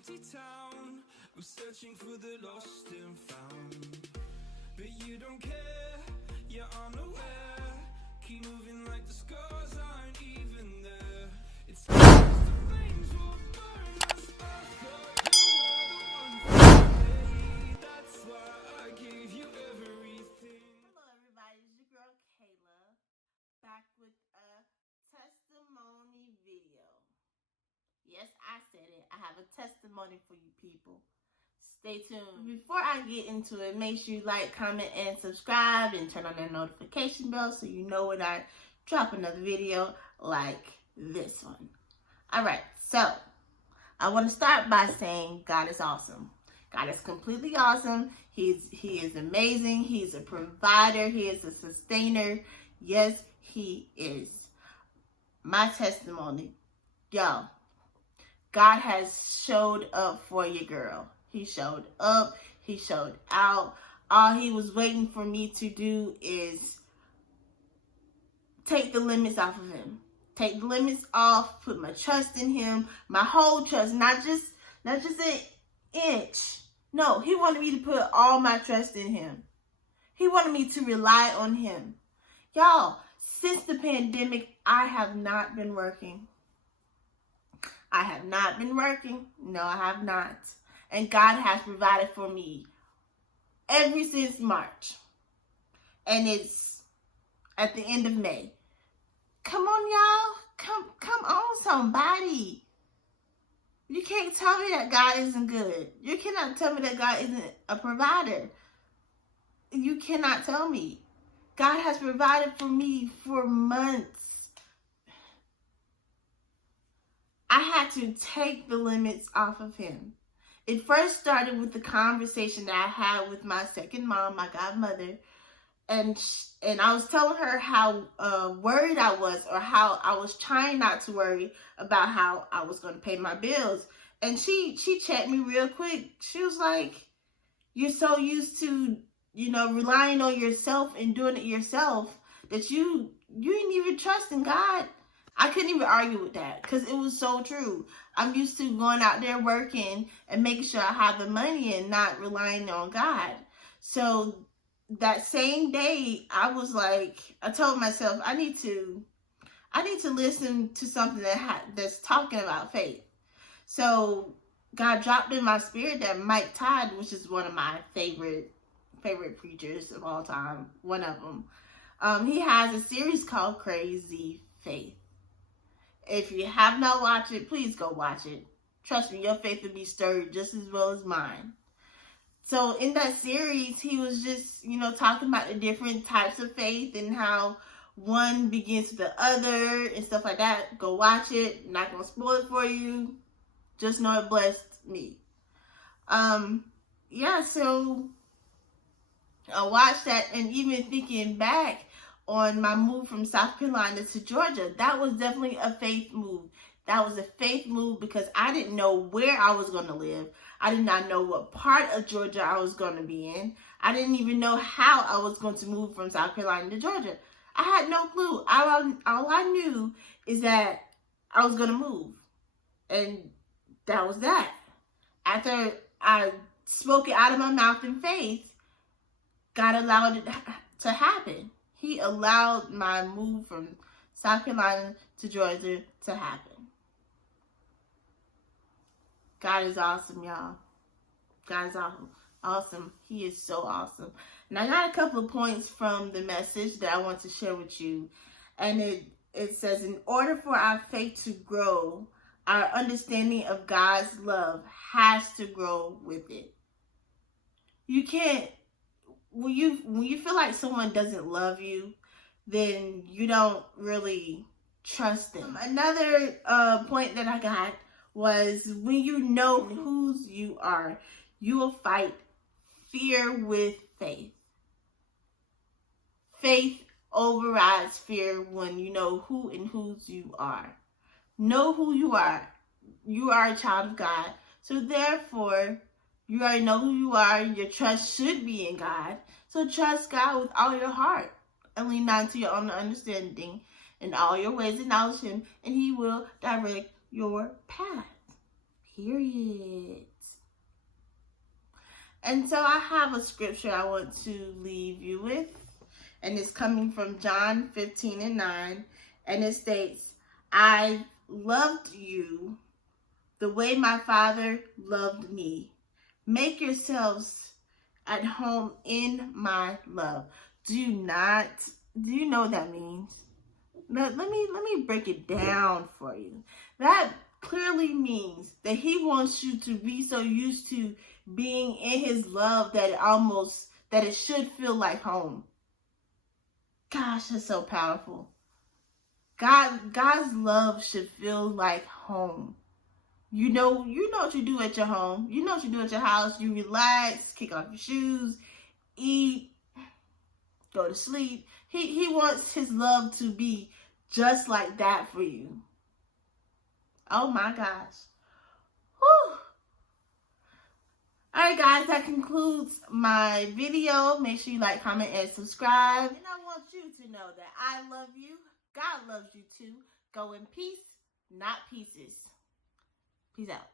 empty town. We're searching for the lost and found, but you don't care, you're unaware. Keep moving like the scars aren't even there. It's the flames will burn us. I thought you were the one for me. That's why I gave you everything. Hello everybody, it's your girl Kayla, back with a testimony video. Yes, I said it. I have a testimony for you people. Stay tuned. Before I get into it, make sure you like, comment, and subscribe, and turn on that notification bell so you know when I drop another video like this one. Alright, so I want to start by saying God is awesome. God is completely awesome. He is amazing. He is a provider. He is a sustainer. Yes, he is. My testimony, y'all. God has showed up for your girl. He showed up. He showed out. All he was waiting for me to do is take the limits off of him. Take the limits off. Put my trust in him. My whole trust, not just an inch. No, he wanted me to put all my trust in him. He wanted me to rely on him. Y'all, since the pandemic, I have not been working. I have not been working. No, I have not. And God has provided for me ever since March. And it's at the end of May. Come on, y'all. Come on, somebody. You can't tell me that God isn't good. You cannot tell me that God isn't a provider. You cannot tell me. God has provided for me for months. I had to take the limits off of him. It first started with the conversation that I had with my second mom, my godmother. And I was telling her how worried I was, or how I was trying not to worry about how I was going to pay my bills. And she checked me real quick. She was like, you're so used to, relying on yourself and doing it yourself that you didn't even trust in God. I couldn't even argue with that because it was so true. I'm used to going out there working and making sure I have the money and not relying on God. So that same day, I was like, I told myself, I need to listen to something that's talking about faith. So God dropped in my spirit that Mike Todd, which is one of my favorite preachers of all time, one of them, he has a series called Crazy Faith. If you have not watched it, please go watch it. Trust me, your faith will be stirred just as well as mine. So in that series, he was just, talking about the different types of faith and how one begins with the other and stuff like that. Go watch it. I'm not going to spoil it for you. Just know it blessed me. So I watched that, and even thinking back on my move from South Carolina to Georgia, that was definitely a faith move. That was a faith move because I didn't know where I was going to live. I did not know what part of Georgia I was going to be in. I didn't even know how I was going to move from South Carolina to Georgia. I had no clue. All I knew is that I was going to move. And that was that. After I spoke it out of my mouth in faith, God allowed it to happen. He allowed my move from South Carolina to Georgia to happen. God is awesome, y'all. God is awesome. Awesome. He is so awesome. And I got a couple of points from the message that I want to share with you. And it says, in order for our faith to grow, our understanding of God's love has to grow with it. You can't, when you feel like someone doesn't love you, then you don't really trust them. Another point that I got was, when you know whose you are, you will fight fear with faith. Faith overrides fear when you know who and whose you are. Know who you are. You are a child of God. So therefore, you already know who you are. Your trust should be in God. So trust God with all your heart. And lean not to your own understanding. In all your ways acknowledge him, and he will direct your path. Period. And so I have a scripture I want to leave you with. And it's coming from John 15:9. And it states, I loved you the way my Father loved me. Make yourselves at home in my love. Do you know what that means? Let me break it down for you. That clearly means that he wants you to be so used to being in his love that it should feel like home. Gosh, that's so powerful. God's love should feel like home. You know what you do at your home. You know what you do at your house. You relax, kick off your shoes, eat, go to sleep. He wants his love to be just like that for you. Oh my gosh. Whew. Alright guys, that concludes my video. Make sure you like, comment, and subscribe. And I want you to know that I love you. God loves you too. Go in peace, not pieces. Peace out.